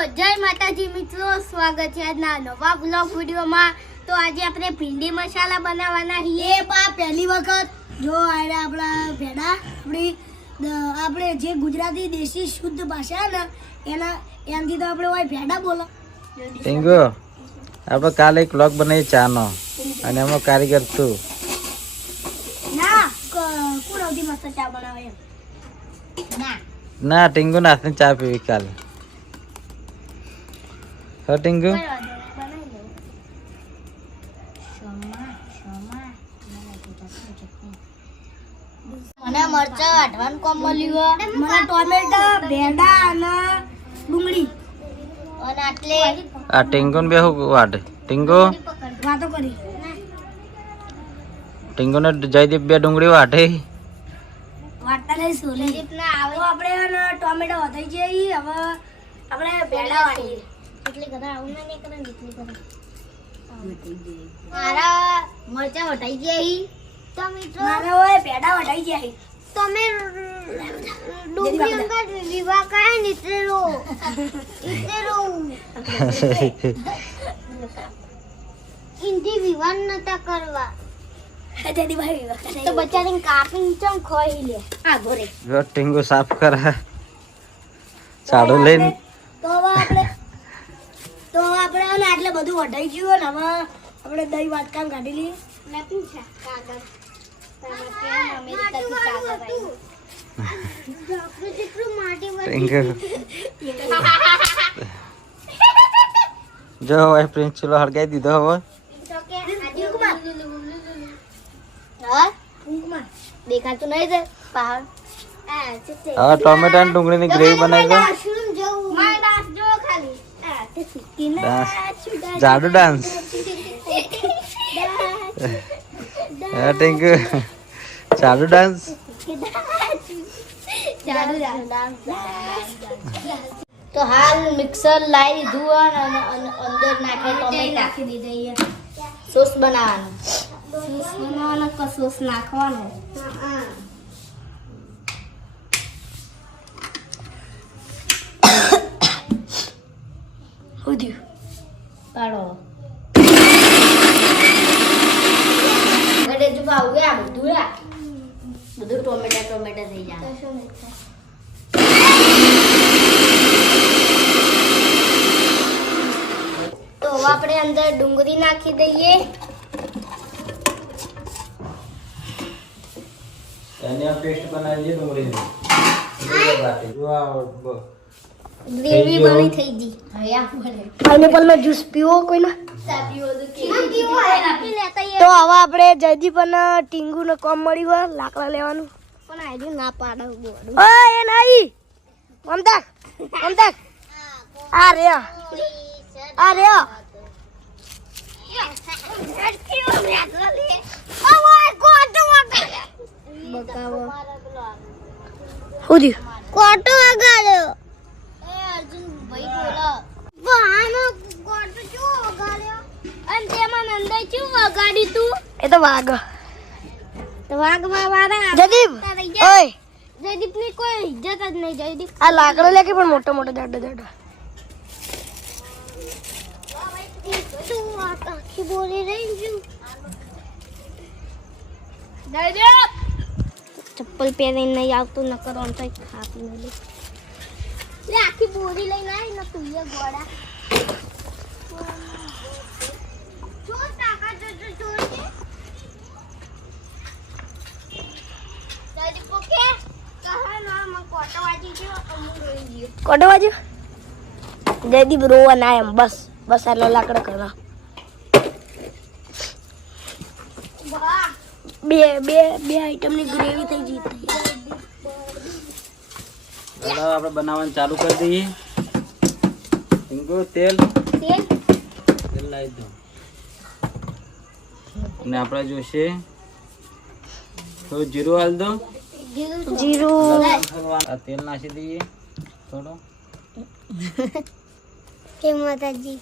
જય માતાજી મિત્રો, સ્વાગત છે આજના નવા બ્લોગ વિડીયોમાં। તો આજે આપણે ભીંડી મસાલા બનાવવાના છીએ। પહેલી વખત જો આરે આપણા ભેડા આપણે જે ગુજરાતી દેશી શુદ્ધ ભાષા ને એનાથી તો આપણે હોય ભેડા બોલો। ટીંગુ આપણે કાલે એક બ્લોગ બનાવી ચાનો અને એમાં કારીગર તું ના કોણ આવતી મસ્ત ચા બનાવે એમ ના ટીંગુ નાથને ચા પીવી કાલે હો ટીંગુ મને મરચા વાટવાનું કામ મળ્યું, મને ટોમેટા ભેડા અને ડુંગળી અને આટલે આ ટીંગુ બે હું વાટે ટીંગુ વાતો કરી ટીંગુ ને જયદીપ બે ડુંગળી વાટે વાટતા લઈ સોલી રીતના આવે તો આપણે ટોમેટા વધાઈ જઈએ। હવે આપણે ભેડા વાટીએ। એટલી કદા આવું ના કરે ને એટલી કદા મારા મરચા વટાઈ ગયા તો મિત્રો મારે હોય ભેડા વટાઈ જાય। તમે ડુંગળી અંગા વિવાહ કરે ને ઇતરો ઇન્દી વિવાહ નતા કરવા તો બચારી કાપીને ચમ ખોઈ લે આ ઘરે જો ટીંગુ સાફ કરે ચાડું લઈને તો હવે આપણે આટલે બધું વઢાઈ ગયું ને હવે આપણે દહીં વાટકામ કાઢી લઈએ। મેં પૂછા કાગળ અમેરિકાથી કાગળ આવ્યું જેટલું માટી ટીંગુ જો હવે પ્રિન્સ ચલો હળગાઈ દીધો હવે દેખાતું નહીં છે પહાડ હવે ટોમેટા અને ડુંગળીની ગ્રેવી બનાવી દો ડાન્સ જાડુ ડાન્સ હા ટીંગુ જાડુ ડાન્સ તો હાલ મિક્સર લાવી દીધું અને અંદર નાખે ટોમેટા નાખી દીધી સોસ બનાવવાનો સોસ નાખવાનો ઉધ્યું પાડો ગડે જો ભાવ ગયા બધું ટોમેટા થઈ જાય તો હવે આપણે અંદર ડુંગળી નાખી દઈએ એની પેસ્ટ બનાવી દે ડુંગળીની જો આ ગ્રેવી બની થઈ ગઈ હવે આપણે પાઇનેપલ નો જ્યુસ પીવો કોઈના તો હવે આપણે જયદીપ અને ટીંગુ નો કામ મળ્યું હોય લાકડા લેવાનું પણ આયુ ના પાડો બોડું ઓય એ નહીં મમતા આ રે ઉધી કોટો વગાડ્યો અર્જુન ભાઈ બોલો આનો કોટો શું વગાડ્યો અને તેમાં નંદા શું વગાડ્યું તું એ તો વાઘ તો વાગવા વાળા જયદીપ ઓય જયદીપ ની કોઈ ઇજ્જત જ નહીં જયદીપ આ લાકડો લે કે પણ મોટો જાડો તું આખી બોલી રહી છું જયદીપ ચપ્પલ પહેરીને નહીં આવતું ન કરો તો ખાપી લે આખી બોરી લઈને આવી ને તું એ ગોડા કોટો બાજુ જયદીપ રોવા ના એમ બસ આટલો લાકડો કરવા બે આઈટમની ગ્રેવી થઈ ગઈ ચાલો આપણે બનાવવાનું ચાલુ કરી દઈએ ટીંગુ તેલ લાવી દો અને આપણે જોશે થોડું જીરું હાલ દો જીરું આ તેલ નાખી દઈએ થોડો કે માતાજી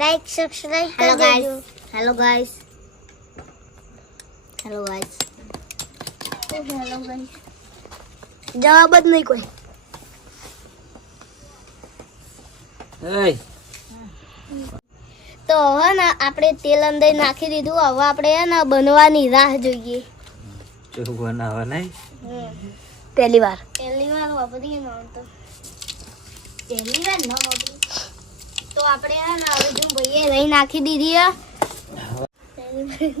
લાઈક સબસ્ક્રાઇબ કરી દેજો હેલો ગાઈસ જવાબ જ નહીં કોઈ એય તો હવે ને આપણે તેલ અંદર નાખી દીધું. હવે આપણે હે ને બનવાની રાહ જોઈએ. શું બનાવવા નહીં પહેલી વાર પહેલી વાર વાપરી ન તો પહેલી વાર ન વાપરી તો આપણે હે ને હવે જો ભાઈએ રહી નાખી દીધી હે.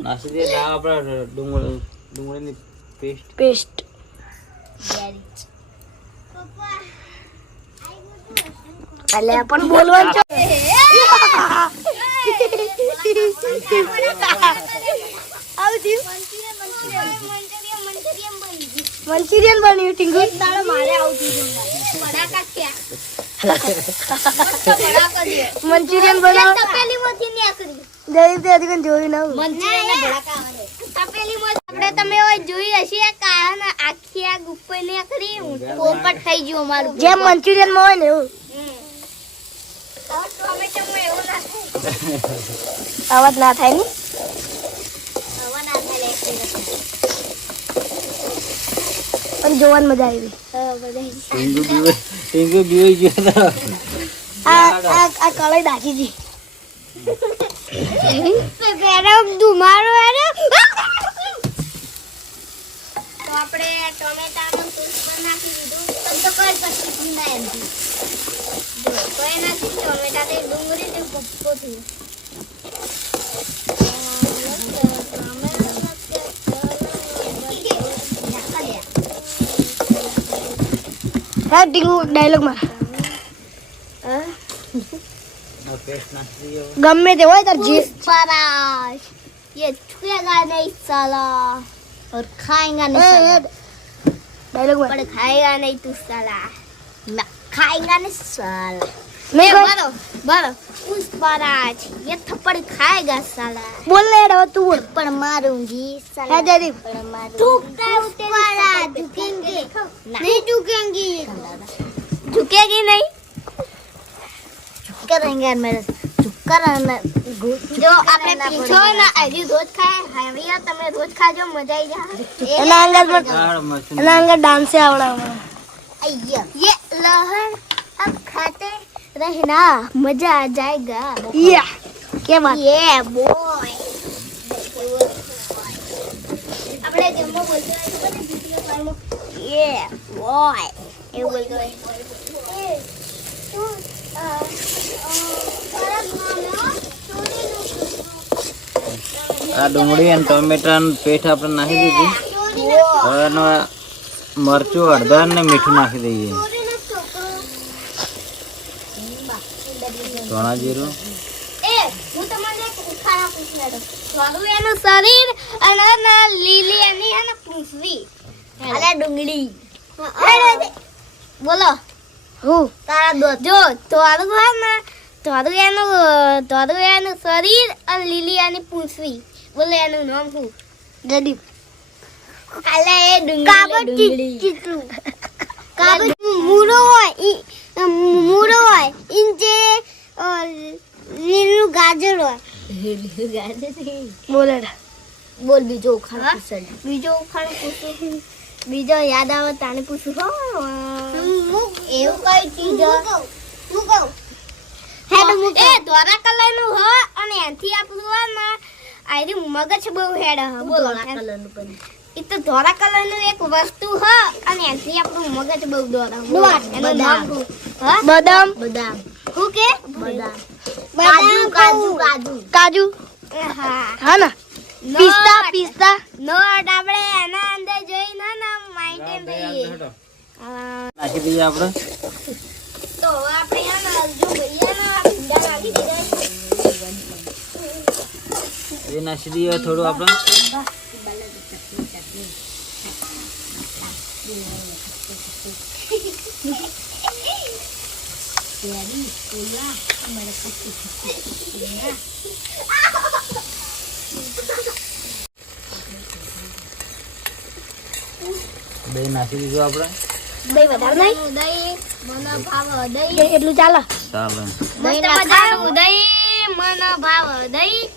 નાસી દે આ આપણે ડુંગળીની પેસ્ટ એટલે પણ બોલવાનું છે. મંચુરિયન બન્યું ટીંગુ. મંચુરિયન બનાવ જરીફ તે હજી કંઈ જોયું ના હોય. આપણે તમે હવે જોઈ હશે આ કારણ આખી આગ ઉપર ને આખરી પોપટ થઈ ગયું અમારું. જેમ મંચુરિયન માં હોય ને એવું ટોમેટોમાં એવું ના થાય. અવાજ ના થાય ને. હવે ના થાય પણ જોવાની મજા આવી. ટીંગુ બીવી ગયો આ કળાઈ દાખી દી. ધુમાડો તો આપણે ટોમેટાનું સૂપ પણ નાખી દીધું. તો કર પછી ઠંડા એમથી જો તો એનાથી ટોમેટા તે ડુંગળી તે પપ્પો થયું. હા ટીંગુ ડાયલોગ માં ગમે તે હોય તાર જે पराश ये छुएगा नहीं साला और खाएगा नहीं साला ડાયલોગ માં पर खाएगा नहीं तू साला मैं खाएगा नहीं साला મેં बरो बरो उस पराश ये थप्पड़ खाएगा साला બોલ ને હવે તું બોલ. पर मारूंगी હા साला જરીફ झुकेंगे नहीं झुकेंगे झुकेगी नहीं करेंगे मेरे रहना जो आपने पीछो ना आधी रोज खाए हाविया તમે રોજ ખાજો મજા આવી જાય એના અંગર ડાન્સ આવડાવવા. अय्या ये लहर अब खाते रहना मजा आ जाएगा યા કે વાત ये बॉय આપણે જમ્મો બોલતો હોય તો બને બીજી વારમાં ये बॉय એ બોલતો હોય એ તું આ ડુંગળી અને ટોમેટાની પેસ્ટ આપણે નાખી દીધી. હવે એનો મરચું હળદર ને મીઠું નાખી દઈએ. ધોણા જીરું એ હું તમને એક ખાના પૂછવા દો થોડું એનું શરીર અને ના લીલી એની હે ને પૂંછવી અલે ડુંગળી બોલો હું તારા દો જો થોડું હે ને થોડું એનું શરીર અને લીલી એની પૂંછવી બોલો એનું નામ શું જરીફ અલે એ ડુંગળી કાબત મૂળો હોય ઇંચે લીલું ગાજર હોય બોલે બોલ બીજો ઉખાણ પૂછું બીજો યાદ આવે તાને પૂછું એવું કઈ ચીજ એ ધોરા કલર નું હ અને એનથી આપણું હે ને આયરી મગજ બહુ હેડ હ બોલો એ તો ધોરા કલર નું એક વસ્તુ હ અને એનથી આપણું મગજ બહુ દોરા એનું નામ શું હ બદામ બદામ શું કે બદામ કાજુ હા હા ને પિસ્તા નોટ આપણે એના અંદર જોઈને ના માઇન્ડ રહીએ નાખી દઈએ આપણે. તો હવે આપણે એના અર્જુ ભૈયાના ભીંડા નાખી દીધા એ નાખી દઈએ થોડું આપણે. દહીં નાખી દીધું આપણે. દહીં વધારે નહીં દહીં મને ભાવ દહીં એટલું ચાલે ચાલો દહીં નાખવાનું દહીં મને ભાવ દહીં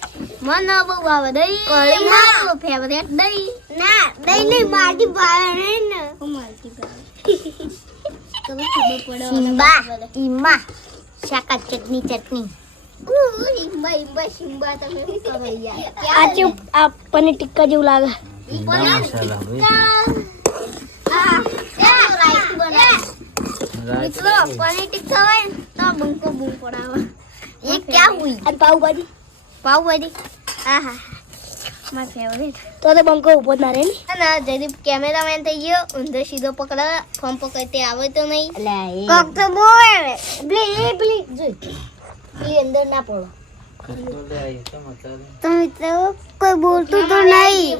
મને બહુ ભાવ દહીં કળી મારું ફેવરેટ દહીં ના દહીં નહીં મારી ભાવે નહીં ને હું મારી ભાવે ખબર પડે ઈમા શાકા ચટણી શિંબા તમે શું કરો યાર આ ચેવું આ પનીર ટિક્કા જેવું લાગે ભીંડા મસાલા ભાઈ મિત્રો પનીર ટિક્કા હોય ને તો બંકો બૂમ પડાવે એ ક્યાં હુઈ અને પાવભાજી પાવભાજી આહા માય ફેવરેટ તો બંકો ઉભો જ ના રહે ને અને જરીબ કેમેરામેન થઈ ગયો ઊંધો સીધો પકડા ફોન પકડતે આવે તો નહીં એટલે કોક તો બોલે પેલી જોઈ પેલી અંદર ના પડો તો મિત્રો કોઈ બોલતું તો નહીં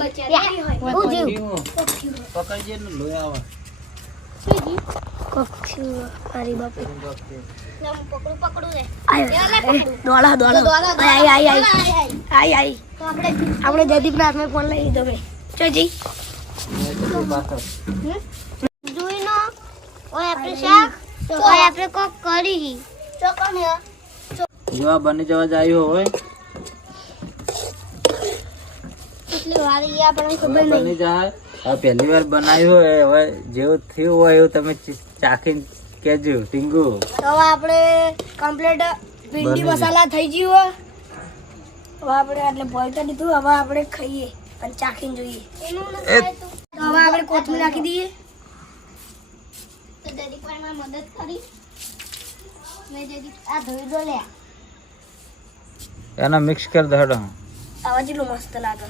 પકડજે ને લોહી આવે કોક્યું અરે બાપુ પકડું રે દોડા આઈ તો આપણે આપણે જયદીપના હાથમાં ફોન લઈ લીધો ભાઈ ચો જી જોઈ નો ઓય આપણે શાક ઓય આપણે કોક કરી ચોકન જો આ બની જવા જાય હોય કેટલી વાર ઈ આપણને ખબર હવે નહીં બની જાય આ પહેલી વાર બનાવ્યું હોય હવે જેવું થયું હોય એવું તમે ચાખીને કહેજો ટીંગુ તો હવે આપણે કમ્પ્લીટ ભીંડી બની મસાલા થઈ ગયું હવે આપણે એટલે બોઇલ કરી દીધું હવે આપણે ખાઈએ અને ચાખીને જોઈએ એનું ન એ- થાય તો તો હવે આપણે કોથમીર નાખી દઈએ તો જરીક વારમાં મદદ કરી મેં જરીક આ ધોઈ દો લે એના મિક્સ કરી દો હેડો આવા જેટલું મસ્ત લાગે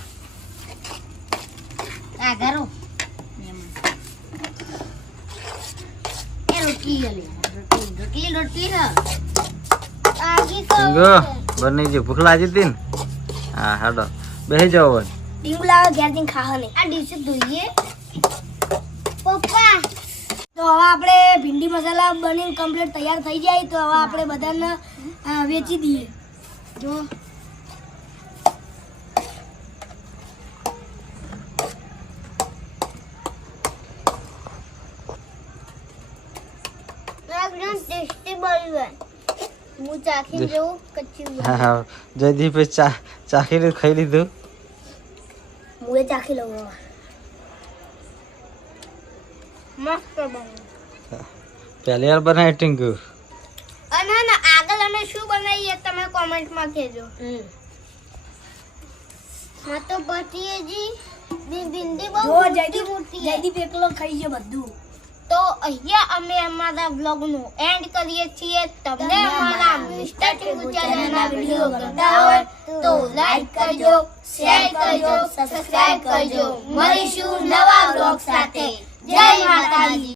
આ ગરો એ રોટલી લે રોટલી હ આગી તો ટીંગુ બની ગયું ભૂખ લાગી હતી ને હા હેડો બેસી જાઓ હવે ડીંગુ લાગે ઘેર જઈને ખાવા નહીં આ ડીશ ધોઈએ પપ્પા તો હવે આપણે ભીંડી મસાલા બનીને કમ્પ્લીટ તૈયાર થઈ જાય તો હવે આપણે બધાને વેચી દઈએ જો એકદમ ટેસ્ટી બન્યું હું ચાખી જોઉં કચ્ચી હા જયદીપે ચાખીને ખાઈ લીધું હું એ ચાખી લઉં હવે મસ્ત બન્યું પહેલી વાર બનાવી ટીંગુ અને આગળ અમે શું બનાવીએ તમે કોમેન્ટમાં કહેજો હા તો પછી હજી ભીંડી બહુ જો મોટી મોટી છે. જયદીપ એકલો ખાઈ છે બધું તો અહીંયા અમે અમારા બ્લોગનું એન્ડ કરીએ છીએ તમને અમારા મિસ્ટર ટીંગુ ચેનલના વિડીયો ગમતા હોય તો લાઈક કરજો શેર કરજો સબસ્ક્રાઇબ કરજો મળીશું નવા બ્લોગ સાથે જય માતાજી.